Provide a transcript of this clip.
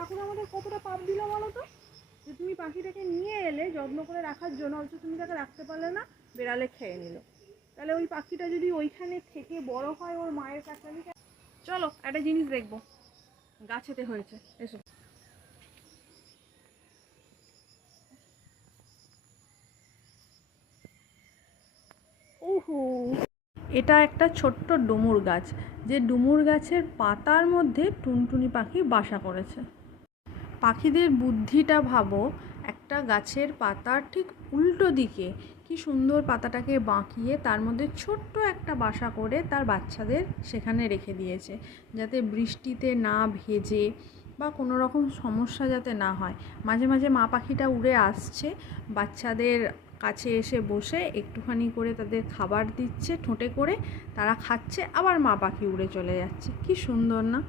ঠাকুর আমাদের কতটা পাপ দিল বলো তো, যে তুমি পাখিটাকে নিয়ে এলে যত্ন করে রাখার জন্য, অথচ তুমি তাকে রাখতে পারলে না, বেড়ালে খেয়ে নিল। তাহলে ওই পাখিটা যদি ওইখানে থেকে বড় হয় ওর মায়ের কাছে। চলো একটা জিনিস দেখবো, গাছেতে হয়েছে, এসো। ওহো, এটা একটা ছোট্ট ডুমুর গাছ, যে ডুমুর গাছের পাতার মধ্যে টুনটুনি পাখি বাসা করেছে। পাখিদের বুদ্ধিটা ভাবো, একটা গাছের পাতার ঠিক উল্টো দিকে কি সুন্দর পাতাটাকে বাঁকিয়ে তার মধ্যে ছোট্ট একটা বাসা করে তার বাচ্চাদের সেখানে রেখে দিয়েছে, যাতে বৃষ্টিতে না ভেজে বা কোনো রকম সমস্যা যাতে না হয়। মাঝে মাঝে মা পাখিটা উড়ে আসছে, বাচ্চাদের কাছে এসে বসে একটুখানি করে তাদের খাবার দিচ্ছে ঠোঁটে করে, তারা খাচ্ছে, আবার মা পাখি উড়ে চলে যাচ্ছে। কি সুন্দর না?